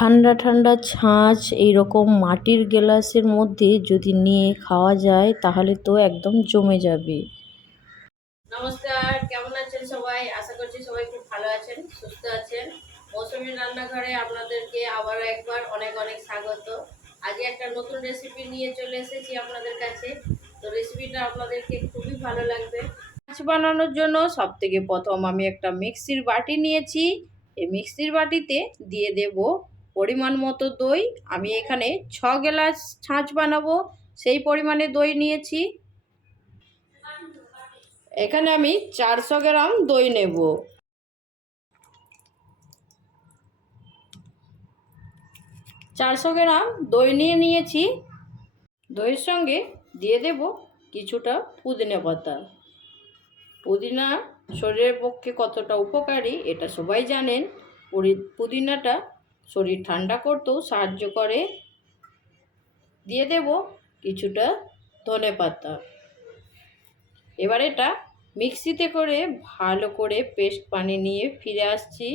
ঠান্ডা ঠান্ডা ছাঁচ এইরকম মাটির গ্লাসের মধ্যে যদি নিয়ে খাওয়া যায়, তাহলে তো একদম জমে যাবে। নমস্কার, কেমন আছেন সবাই? আশা করছি সবাই খুব ভালো আছেন, সুস্থ আছেন। মৌসুমী রান্নাঘরে আপনাদেরকে আবারও একবার অনেক অনেক স্বাগত। আজকে একটা নতুন রেসিপি নিয়ে চলে এসেছি আপনাদের কাছে। তো রেসিপিটা আপনাদেরকে খুবই ভালো লাগবে। মাছ বানানোর জন্য সব থেকে প্রথম আমি একটা মিক্সির বাটি নিয়েছি। এই মিক্সির বাটিতে দিয়ে দেব পরিমাণ মতো দই। আমি এখানে ছ গ্লাস ছাঁচ বানাবো। সেই পরিমাণে দই নিয়েছি। এখানে আমি চারশো গ্রাম দই নেব। চারশো গ্রাম দই নিয়ে নিয়েছি। দইয়ের সঙ্গে দিয়ে দেব কিছুটা পুদিনা পাতা। পুদিনা শরীরের পক্ষে কতটা উপকারী, এটা সবাই জানেন। পুদিনাটা শরীর ঠান্ডা করতেও সাহায্য করে। দিয়ে দেব কিছুটা ধনে পাতা। এবার এটা মিক্সিতে করে ভালো করে পেস্ট পানি নিয়ে ফিরে আসছি।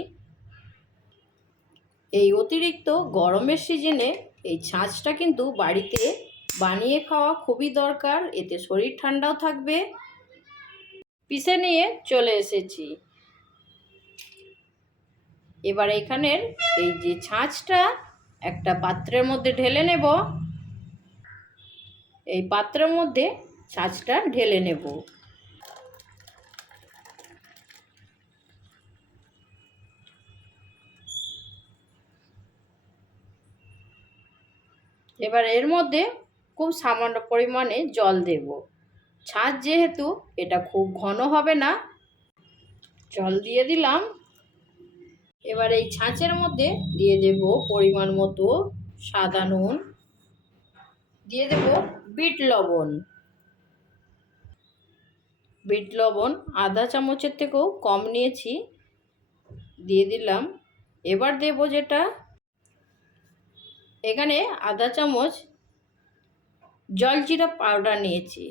এই অতিরিক্ত গরমের সিজনে এই ছাঁচটা কিন্তু বাড়িতে বানিয়ে খাওয়া খুবই দরকার, এতে শরীর ঠান্ডাও থাকবে। পিষে নিয়ে চলে এসেছি। এবার এখানের এই যে ছাঁচটা, একটা পাত্রের মধ্যে ঢেলে নেব। এই পাত্রের মধ্যে ছাঁচটা ঢেলে নেব। এবার এর মধ্যে খুব সামান্য পরিমাণে জল দেব। ছাঁচ যেহেতু, এটা খুব ঘন হবে না। জল দিয়ে দিলাম। এবার এই ছাঁচের মধ্যে দিয়ে দেব পরিমাণ মতো সাদা নুন, দিয়ে দেব বিট লবণ। বিট লবণ আধা চামচের থেকেও কম নিয়েছি, দিয়ে দিলাম। এবার দেব যেটা, এখানে আধা চামচ জলজিরা পাউডার নিয়েছি।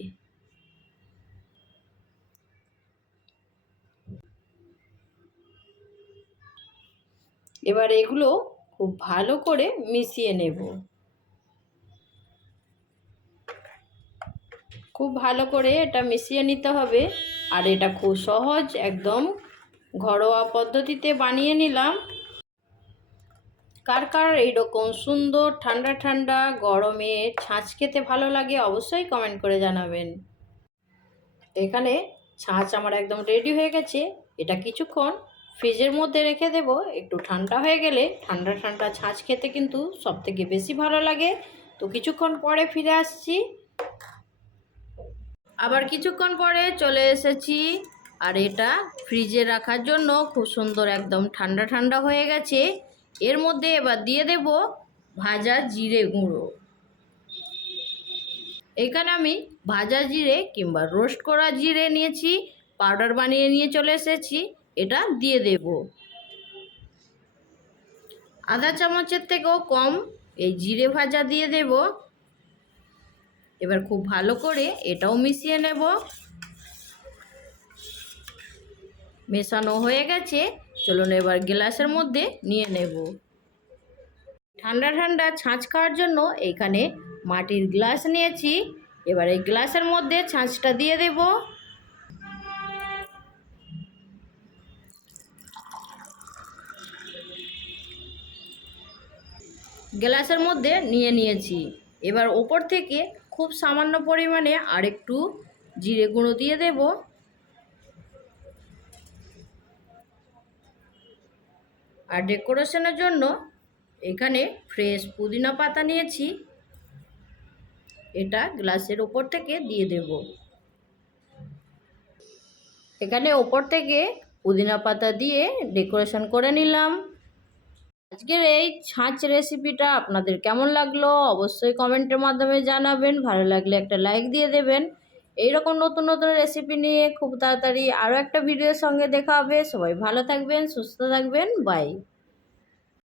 এবার এগুলো খুব ভালো করে মিশিয়ে নেব। খুব ভালো করে এটা মিশিয়ে নিতে হবে। আর এটা খুব সহজ একদম ঘরোয়া পদ্ধতিতে বানিয়ে নিলাম। কার কার এইরকম সুন্দর ঠান্ডা ঠান্ডা গরমে ছাঁচ খেতে ভালো লাগে অবশ্যই কমেন্ট করে জানাবেন। এখানে ছাঁচ আমার একদম রেডি হয়ে গেছে। এটা কিছুক্ষণ ফ্রিজের মধ্যে রেখে দেব। একটু ঠান্ডা হয়ে গেলে ঠান্ডা ঠান্ডা ছাঁচ খেতে কিন্তু সব থেকে বেশি ভালো লাগে। তো কিছুক্ষণ পরে ফিরে আসছি। আবার কিছুক্ষণ পরে চলে এসেছি। আর এটা ফ্রিজে রাখার জন্য খুব সুন্দর একদম ঠান্ডা ঠান্ডা হয়ে গেছে। এর মধ্যে এবার দিয়ে দেব ভাজা জিরে গুঁড়ো। এখানে আমি ভাজা জিরে কিংবা রোস্ট করা জিরে নিয়েছি, পাউডার বানিয়ে নিয়ে চলে এসেছি। এটা দিয়ে দেব। আধা চামচের থেকেও কম এই জিরে ভাজা দিয়ে দেব। এবার খুব ভালো করে এটাও মিশিয়ে নেব। মেশানো হয়ে গেছে, চলুন এবার গ্লাসের মধ্যে নিয়ে নেব। ঠান্ডা ঠান্ডা ছাঁচ খাওয়ার জন্য এখানে মাটির গ্লাস নিয়েছি। এবার এই গ্লাসের মধ্যে ছাঁচটা দিয়ে দেব। গ্লাসের মধ্যে নিয়ে নিয়েছি। এবার ওপর থেকে খুব সামান্য পরিমাণে আরেকটু জিরে গুঁড়ো দিয়ে দেব। আর ডেকোরেশনের জন্য এখানে ফ্রেশ পুদিনা পাতা নিয়েছি। এটা গ্লাসের ওপর থেকে দিয়ে দেব। এখানে ওপর থেকে পুদিনা পাতা দিয়ে ডেকোরেশন করে নিলাম। আজকের এই ছাঁচ রেসিপিটা আপনাদের কেমন লাগল অবশ্যই কমেন্টের মাধ্যমে জানাবেন। ভালো লাগলে একটা লাইক দিয়ে দেবেন। এইরকম নতুন নতুন রেসিপি নিয়ে খুব তাড়াতাড়ি আরও একটা ভিডিওর সঙ্গে দেখা হবে। সবাই ভালো থাকবেন, সুস্থ থাকবেন। বাই